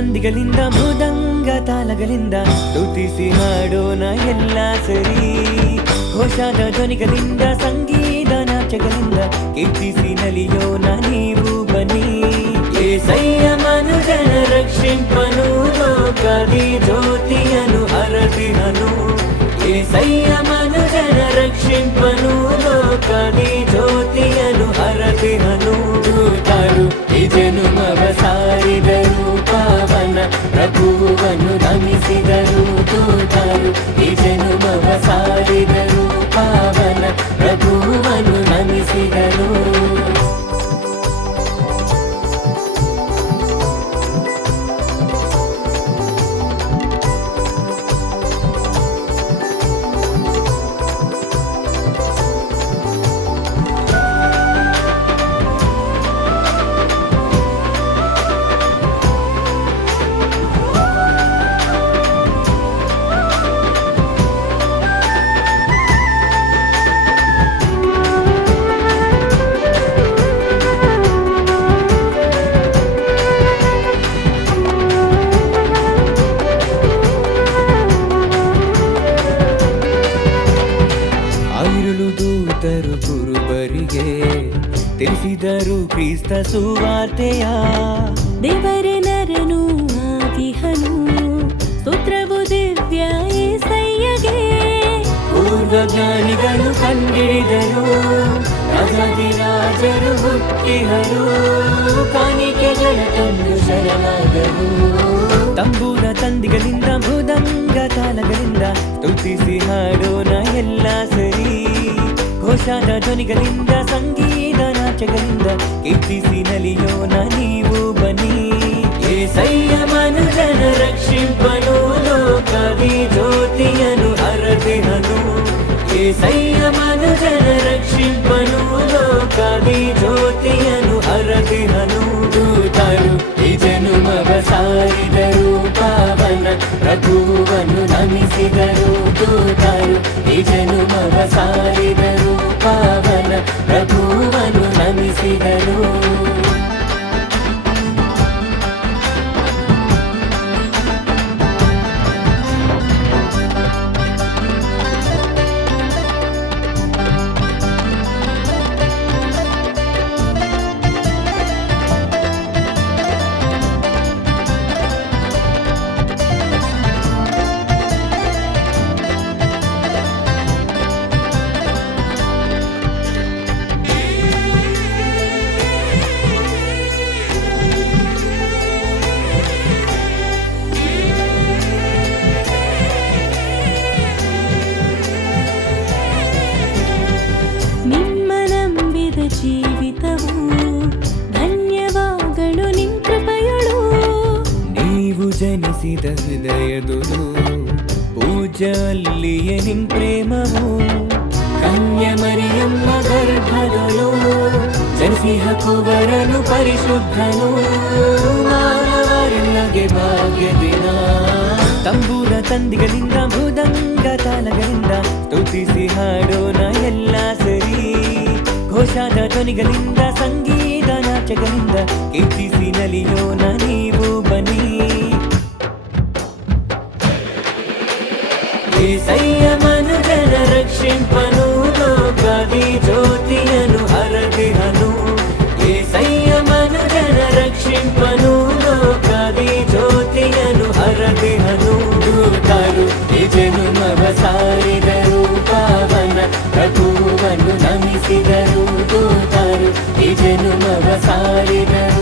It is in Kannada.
ತಂದಿಗಳಿಂದ ಮೃದಂಗ ತಾಳಗಳಿಂದ ಸ್ತುತಿಸಿ ಹಾಡೋಣ ಎಲ್ಲ ಸರಿ. ಘೋಷಾದ ಧ್ವನಿಗಳಿಂದ ಸಂಗೀತ ನಾಚಗಳಿಂದ ಕೀರ್ತಿಸಿ ನಲಿಯೋಣ ನೀವು ಬನ್ನಿ. ಏಸಯ್ಯ ಮನುಜನ ರಕ್ಷಿಂಪನು ಲೋಕದಿ ಜ್ಯೋತಿಯನು ಹರದಿಹನು. ಏಸಯ್ಯ ಮನುಜನ ರಕ್ಷಿಂಪನು ಲೋಕದಿ ಜ್ಯೋತಿಯನು ಹರದಿಹನು. ದೂತರು ಈ ಜನುಮವ ಸಾರಿದರು, ಪಾವನ ಪ್ರಭುವನ್ನು ನಮಿಸಿದರು. ದೂತರು ಈ ಜನುಮವ ಸಾರಿದರು, ಪಾವನ ಪ್ರಭುವನ್ನು ನಮಿಸಿದರು. ದೂತರು ಕುರುಬರಿಗೆ ತಿಳಿಸಿದರು ಕ್ರಿಸ್ತ ಸುವಾರ್ತೆಯ. ದೇವರೇ ನರನು ಆಗಿಹನು, ಸ್ತೋತ್ರವು ದಿವ್ಯ ಏಸಯ್ಯಗೆ. ಪೂರ್ವಜ್ಞಾನಿಗಳು ಕಂಡಿಡಿದರು, ರಾಜಾದಿರಾಜರು ಹುಟ್ಟಿಹರು, ಕಾಣಿಕೆಗಳ ತಂದು ಶರಣಾದರು. ತಂಬೂರ ತಂದಿಗಳಿಂದ ಮೃದಂಗ ತಾಳಗಳಿಂದ ಸ್ತುತಿಸಿ ಹಾಡೋಣ ಎಲ್ಲ ಸರಿ. ಘೋಷಾದ ಧ್ವನಿಗಳಿಂದ ಸಂಗೀತ ನಾಚಗಳಿಂದ ಕೀರ್ತಿಸಿ ನಲಿಯೋಣ ನೀವು ಬನ್ನಿ. ಏಸಯ್ಯ ಮನುಜನ ರಕ್ಷಿಂಪನು ಲೋಕದಿ ಜ್ಯೋತಿಯನು ಹರದಿಹನು. ಏಸಯ್ಯ ಮನುಜನ ರಕ್ಷಿಂಪನು ಲೋಕದಿ ಜ್ಯೋತಿಯನು ಹರದಿಹನು. ದೂತರು ಈ ಜನುಮವ ಸಾರಿದರು, ಪಾವನ ಪ್ರಭುವನ್ನು ನಮಿಸಿದರು. ದೂತರು ಈ ಜನುಮವ ಸಾರಿದರು, ಪಾವನ ಪ್ರಭುವನ್ನು ನಮಿಸಿದರು. ಜೀವಿತವು ಧನ್ಯವಾಗಳು ನಿನ್ ಕೃಪೆಯಳು. ನೀವು ಜನಿಸಿದ ಹೃದಯದುದು ಪೂಜ್ಯ ಅಲ್ಲಿಯೇ ನಿನ್ ಪ್ರೇಮವು. ಕನ್ಯ ಮರಿಯಮ್ಮ ಗರ್ಭದಳು ಜನಿಸಿಹ ಕುವರನು ಪರಿಶುದ್ಧನು. ಮಾನವರೆಲ್ಲಗೆ ಭಾಗ್ಯ ದಿನ. ತಂಬೂರ ತಂದಿಗಳಿಂದ ಮೃದಂಗ ತಾಳಗಳಿಂದ ಸ್ತುತಿಸಿ ಹಾಡೋಣ ಎಲ್ಲ ಸರಿ. ಘೋಷಾದ ಧ್ವನಿಗಳಿಂದ ಸಂಗೀತ ನಾಚಗಳಿಂದ ಕೀರ್ತಿಸಿ ನಲಿಯೋಣ ನೀವು ಬನ್ನಿ. ಏಸಯ್ಯ ಮನುಜನ ರಕ್ಷಿಂಪನು ಲೋಕದಿ ಜ್ಯೋತಿಯನು ಹರದಿಹನು. ಏಸಯ್ಯ ಮನುಜನ ರಕ್ಷಿಂಪನು ಲೋಕದಿ ಜ್ಯೋತಿಯನು ಹರದಿಹನು. ದೂತರು ಈ ಜನುಮವ ಸಾರಿದರು, ಪಾವನ ಪ್ರಭುವನ್ನು ನಮಿಸಿದರು. ದೂತರು ಈ ಜನುಮವ ಸಾರಿದರು,